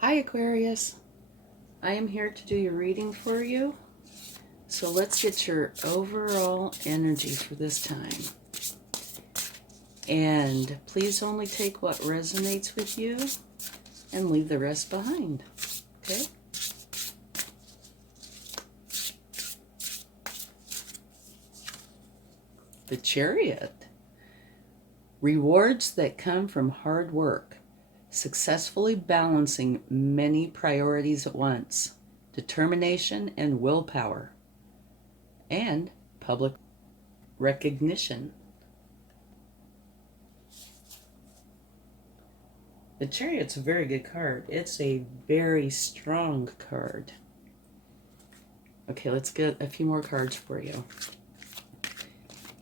Hi Aquarius, I am here to do your reading for you. So let's get your overall energy for this time. And please only take what resonates with you and leave the rest behind, okay? The Chariot. Rewards that come from hard work, successfully balancing many priorities at once, determination and willpower, and public recognition. The Chariot's a very good card. It's a very strong card. Okay, let's get a few more cards for you.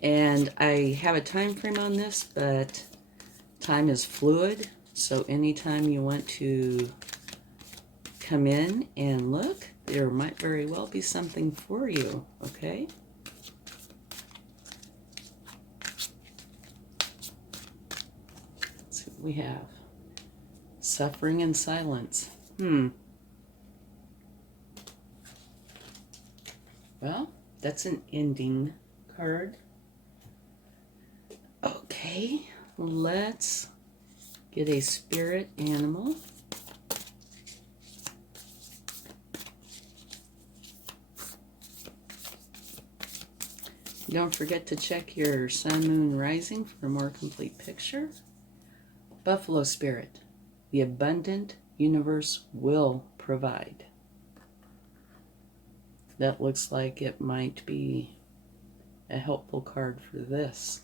And I have a time frame on this, but time is fluid. So anytime you want to come in and look, there might very well be something for you, okay? Let's see what we have. Suffering and silence. Well, that's an ending card. Okay, let's get a spirit animal. Don't forget to check your sun, moon, rising for a more complete picture. Buffalo spirit. The abundant universe will provide. That looks like it might be a helpful card for this.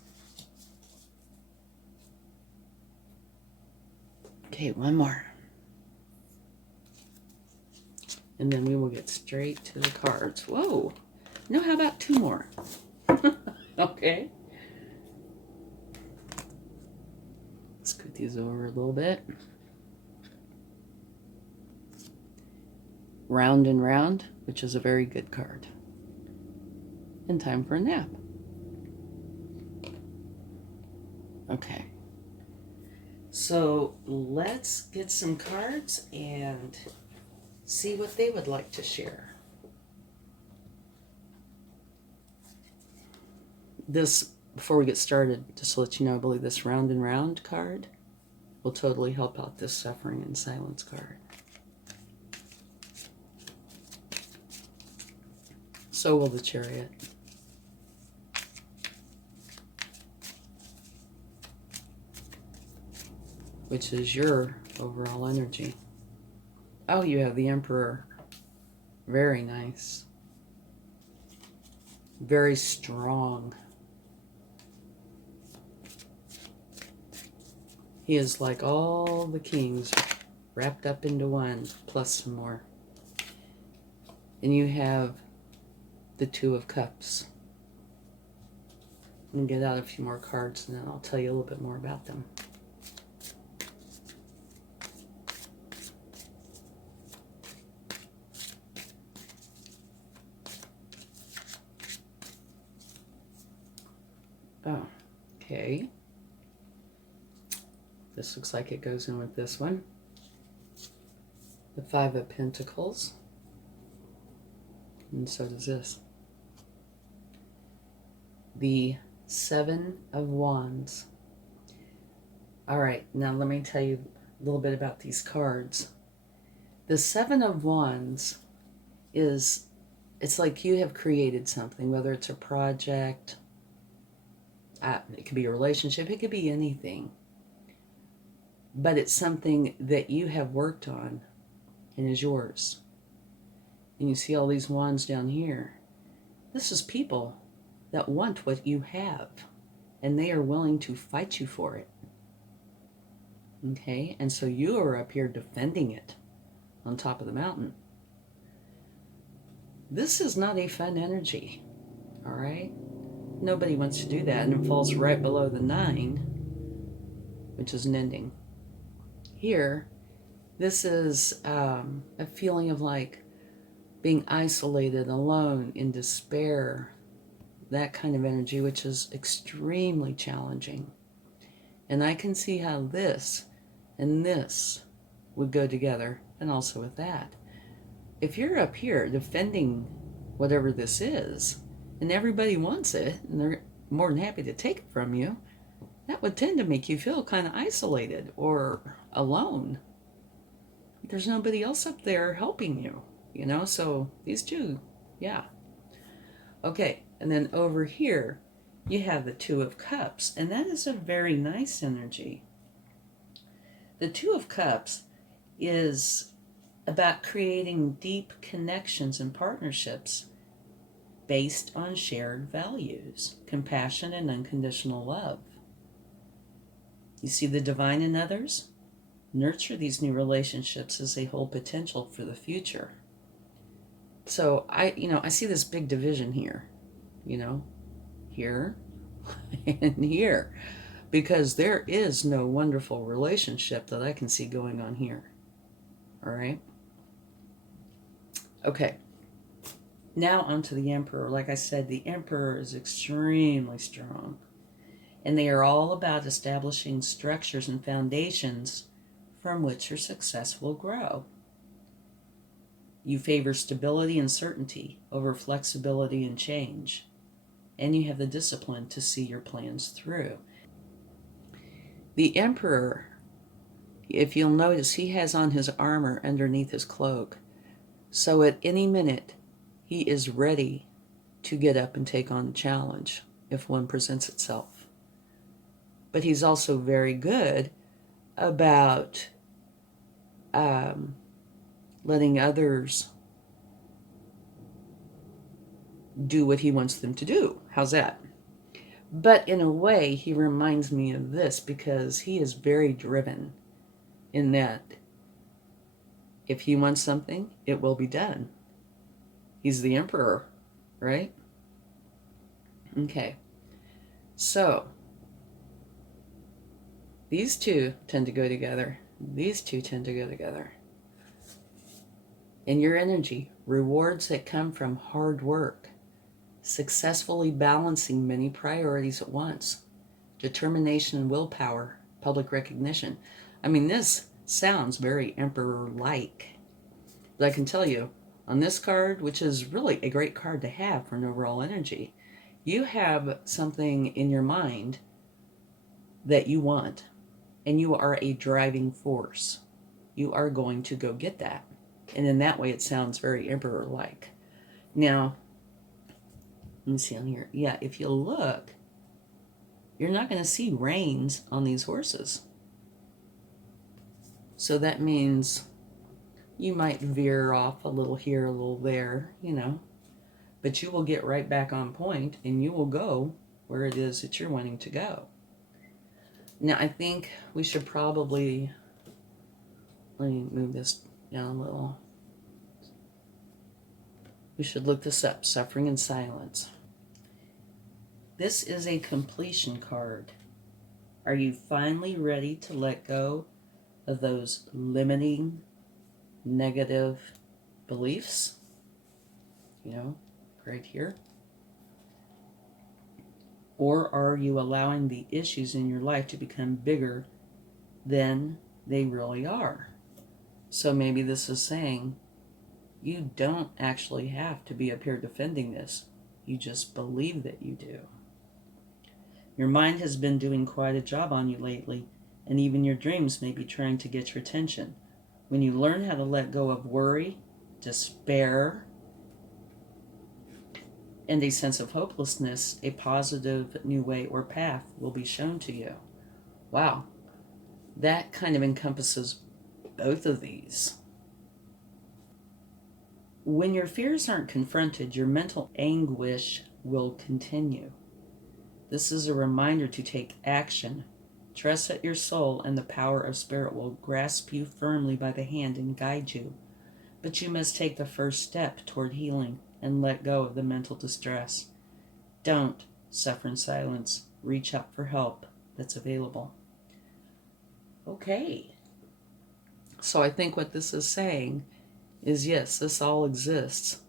Okay, one more. And then we will get straight to the cards. Whoa. No, how about two more? Okay. Scoot these over a little bit. Round and Round, which is a very good card. And time for a nap. Okay. So let's get some cards and see what they would like to share. This, before we get started, just to let you know, I believe this Round and Round card will totally help out this Suffering and Silence card. So will the Chariot. Which is your overall energy. Oh, you have the Emperor. Very nice. Very strong. He is like all the kings wrapped up into one, plus some more. And you have the Two of Cups. I'm going to get out a few more cards and then I'll tell you a little bit more about them. Oh, okay. This looks like it goes in with this one. The Five of Pentacles. And so does this. The Seven of Wands. All right, now let me tell you a little bit about these cards. The Seven of Wands is, it's like you have created something, whether it's a project, it could be a relationship, it could be anything. But it's something that you have worked on and is yours. And you see all these wands down here. This is people that want what you have, and they are willing to fight you for it. Okay, and so you are up here defending it on top of the mountain. This is not a fun energy, all right? Nobody wants to do that, and it falls right below the 9, which is an ending. Here, this is a feeling of like being isolated, alone, in despair, that kind of energy, which is extremely challenging. And I can see how this and this would go together, and also with that. If you're up here defending whatever this is, and everybody wants it, and they're more than happy to take it from you, that would tend to make you feel kind of isolated or alone. There's nobody else up there helping you, you know? So these two, yeah. Okay, and then over here, you have the Two of Cups, and that is a very nice energy. The Two of Cups is about creating deep connections and partnerships based on shared values, compassion, and unconditional love. You see the divine in others? Nurture these new relationships as they hold potential for the future. So I see this big division here, here and here, because there is no wonderful relationship that I can see going on here. All right. Okay. Now onto the Emperor. Like I said, the Emperor is extremely strong, and they are all about establishing structures and foundations from which your success will grow. You favor stability and certainty over flexibility and change, and you have the discipline to see your plans through. The Emperor, if you'll notice, he has on his armor underneath his cloak, so at any minute he is ready to get up and take on the challenge if one presents itself. But he's also very good about letting others do what he wants them to do. How's that? But in a way, he reminds me of this because he is very driven in that if he wants something, it will be done. He's the Emperor, right? Okay. So, these two tend to go together. These two tend to go together. In your energy, rewards that come from hard work, successfully balancing many priorities at once, determination and willpower, public recognition. I mean, this sounds very Emperor-like. But I can tell you, on this card, which is really a great card to have for an overall energy, you have something in your mind that you want, and you are a driving force. You are going to go get that. And in that way, it sounds very Emperor-like. Now, let me see on here. Yeah, if you look, you're not going to see reins on these horses. So that means you might veer off a little here, a little there, but you will get right back on point and you will go where it is that you're wanting to go. Now, I think we should probably, let me move this down a little. We should look this up, Suffering in Silence. This is a completion card. Are you finally ready to let go of those limiting, negative beliefs? Right here. Or are you allowing the issues in your life to become bigger than they really are? So maybe this is saying you don't actually have to be up here defending this. You just believe that you do. Your mind has been doing quite a job on you lately, and even your dreams may be trying to get your attention. When you learn how to let go of worry, despair, and a sense of hopelessness, a positive new way or path will be shown to you. Wow, that kind of encompasses both of these. When your fears aren't confronted, your mental anguish will continue. This is a reminder to take action. Trust that your soul and the power of spirit will grasp you firmly by the hand and guide you. But you must take the first step toward healing and let go of the mental distress. Don't suffer in silence. Reach out for help that's available. Okay. So I think what this is saying is, yes, this all exists,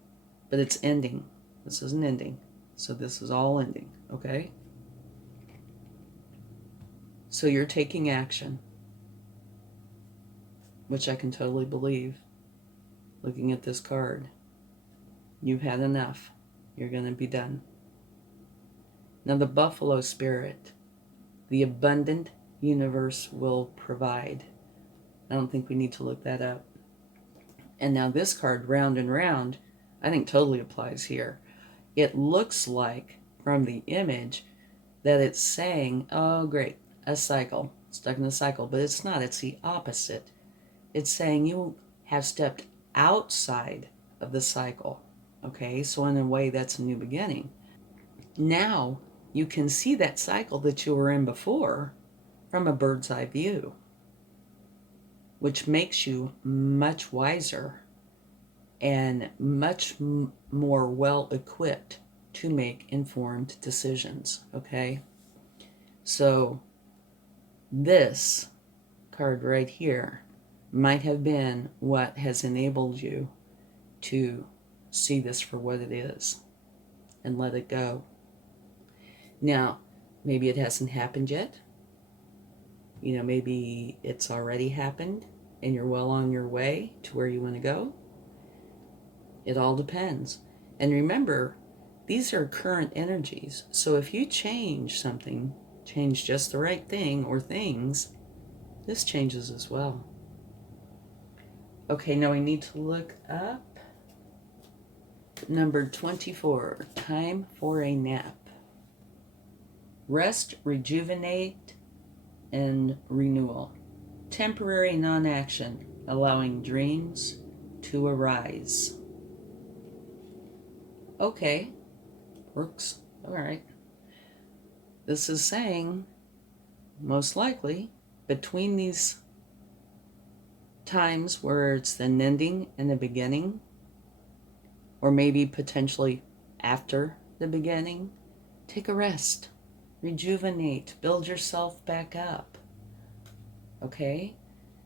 but it's ending. This isn't ending. So this is all ending, okay? So you're taking action. which I can totally believe looking at this card. You've had enough. You're going to be done. Now the buffalo spirit, the abundant universe will provide. I don't think we need to look that up. And now this card, round and round, I think totally applies here. It looks like, from the image, that it's saying, oh great, a cycle, stuck in a cycle, but it's not, it's the opposite. It's saying you have stepped outside of the cycle. Okay, so in a way that's a new beginning. Now you can see that cycle that you were in before from a bird's eye view, which makes you much wiser and much more well equipped to make informed decisions. Okay, so this card right here might have been what has enabled you to see this for what it is and let it go. Now, maybe it hasn't happened yet. You know, maybe it's already happened and you're well on your way to where you want to go. It all depends. And remember, these are current energies. So if you change something, change just the right thing or things, this changes as well. Okay, now we need to look up number 24, time for a nap. Rest, rejuvenate, and renewal. Temporary non-action, allowing dreams to arise. Okay, works. All right. This is saying, most likely, between these times where it's an ending and a beginning, or maybe potentially after the beginning, take a rest, rejuvenate, build yourself back up. Okay?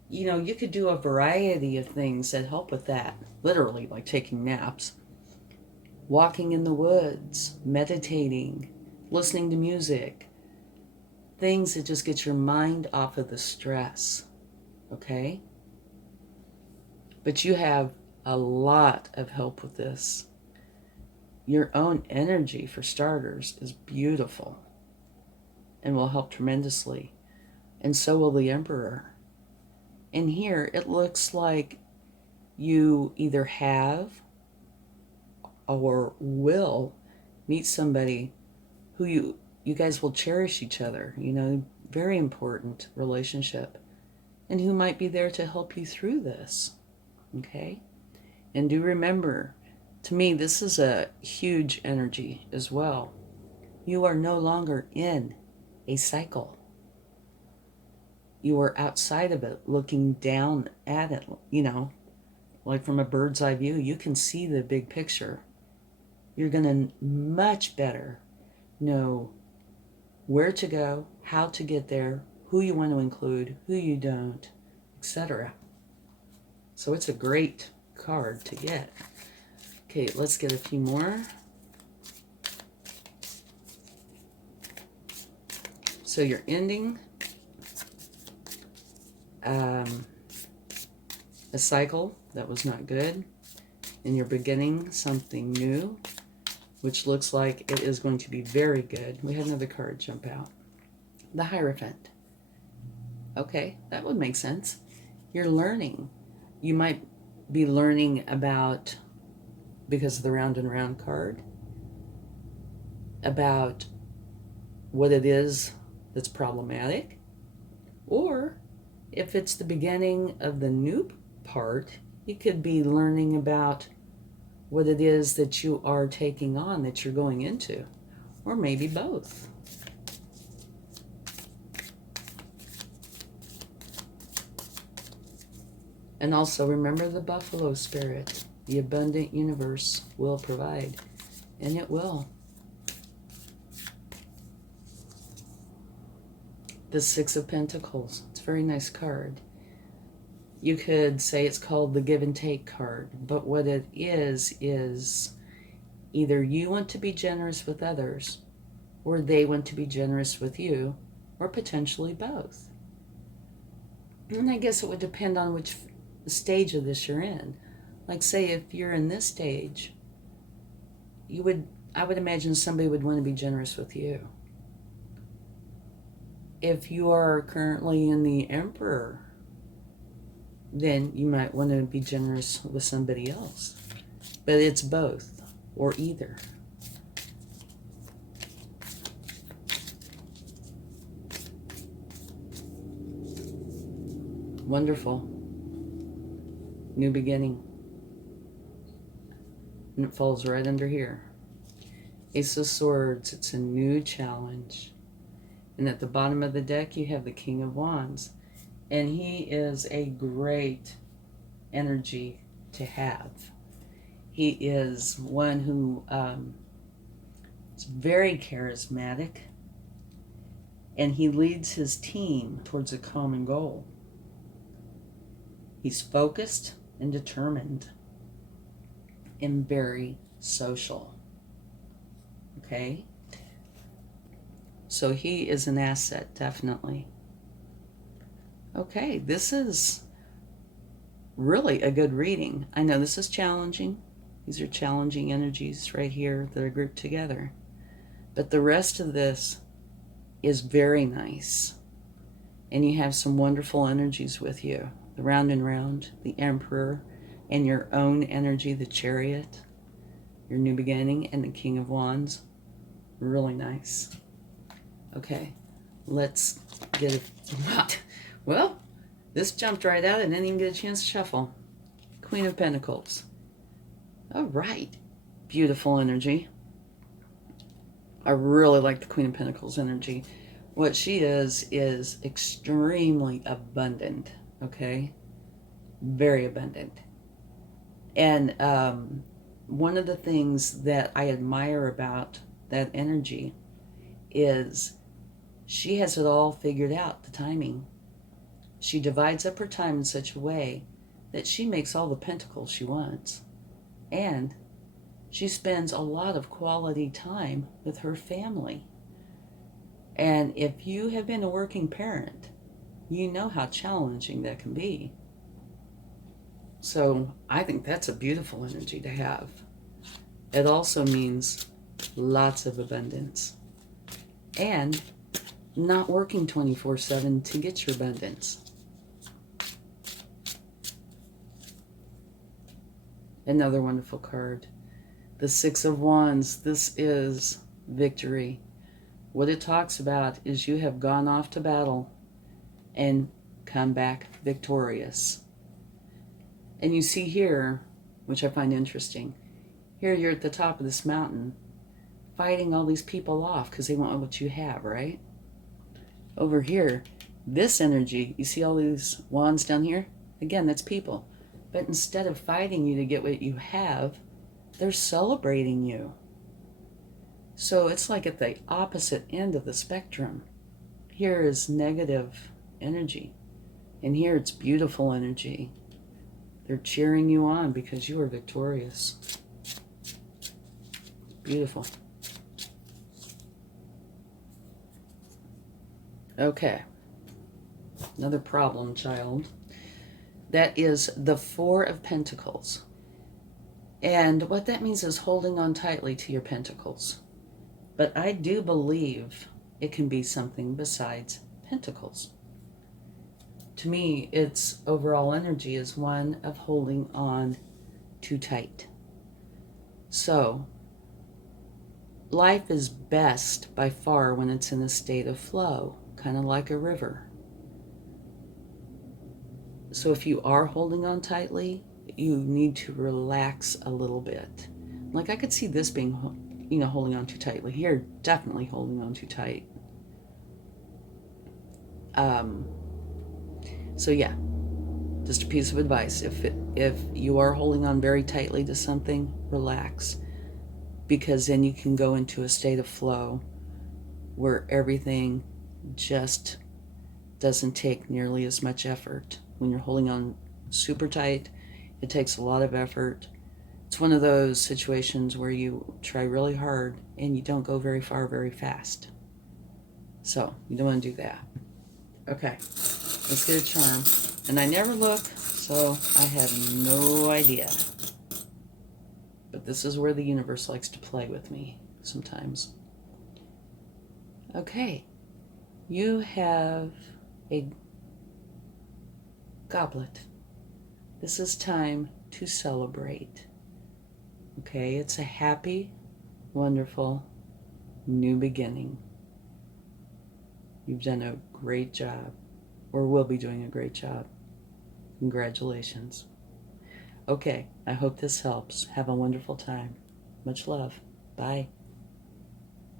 You know, you could do a variety of things that help with that. Literally, like taking naps, walking in the woods, meditating, listening to music, things that just get your mind off of the stress. Okay? But you have a lot of help with this. Your own energy, for starters, is beautiful and will help tremendously. And so will the Emperor. And here it looks like you either have or will meet somebody who you guys will cherish each other, you know, very important relationship, and who might be there to help you through this. Okay? And do remember, to me, this is a huge energy as well. You are no longer in a cycle. You are outside of it, looking down at it, you know, like from a bird's eye view. You can see the big picture. You're going to much better know where to go, how to get there, who you want to include, who you don't, etc. So it's a great card to get. Okay, let's get a few more. So you're ending a cycle that was not good, and you're beginning something new, which looks like it is going to be very good. We had another card jump out. The Hierophant. Okay, that would make sense. You're learning. You might be learning about, because of the round and round card, about what it is that's problematic, or if it's the beginning of the new part, you could be learning about what it is that you are taking on, that you're going into, or maybe both. And also remember the buffalo spirit. The abundant universe will provide, and it will. The Six of Pentacles. It's a very nice card. You could say it's called the give and take card, but what it is either you want to be generous with others, or they want to be generous with you, or potentially both. And I guess it would depend on which stage of this you're in. Like, say, if you're in this stage, I would imagine somebody would want to be generous with you. If you are currently in the Emperor, then you might want to be generous with somebody else. But it's both or either. Wonderful. New beginning. And it falls right under here. Ace of Swords, it's a new challenge. And at the bottom of the deck, you have the King of Wands. And he is a great energy to have. He is one who is very charismatic. And he leads his team towards a common goal. He's focused and determined and very social. Okay? So he is an asset, definitely. Okay, this is really a good reading. I know this is challenging. These are challenging energies right here that are grouped together. But the rest of this is very nice. And you have some wonderful energies with you. The Round and Round, the Emperor, and your own energy, the Chariot, your new beginning, and the King of Wands. Really nice. Okay, let's get it. Well, this jumped right out and didn't even get a chance to shuffle. Queen of Pentacles. All right, beautiful energy. I really like the Queen of Pentacles energy. What she is extremely abundant, okay? Very abundant. And one of the things that I admire about that energy is she has it all figured out, the timing. She divides up her time in such a way that she makes all the pentacles she wants. And she spends a lot of quality time with her family. And if you have been a working parent, you know how challenging that can be. So I think that's a beautiful energy to have. It also means lots of abundance. And not working 24/7 to get your abundance. Another wonderful card. The Six of Wands. This is victory. What it talks about is you have gone off to battle and come back victorious. And you see here, which I find interesting, here you're at the top of this mountain fighting all these people off because they want what you have, right? Over here, this energy, you see all these wands down here? Again, that's people. But instead of fighting you to get what you have, they're celebrating you. So it's like at the opposite end of the spectrum. Here is negative energy, and here it's beautiful energy. They're cheering you on because you are victorious. Beautiful. Okay. Another problem, child. That is the Four of Pentacles. And what that means is holding on tightly to your pentacles. But I do believe it can be something besides pentacles. To me, its overall energy is one of holding on too tight. So, life is best by far when it's in a state of flow, kind of like a river. So if you are holding on tightly, you need to relax a little bit. Like I could see this being, holding on too tightly. Here, definitely holding on too tight. So yeah, just a piece of advice. If you are holding on very tightly to something, relax. Because then you can go into a state of flow where everything just doesn't take nearly as much effort. When you're holding on super tight, it takes a lot of effort. It's one of those situations where you try really hard and you don't go very far very fast. So you don't want to do that. Okay, let's get a charm. And I never look, so So I had no idea. But this is where the universe likes to play with me sometimes. Okay. You have a goblet. This is time to celebrate. Okay, it's a happy, wonderful new beginning. You've done a great job, or will be doing a great job. Congratulations. Okay, I hope this helps. Have a wonderful time. Much love. Bye.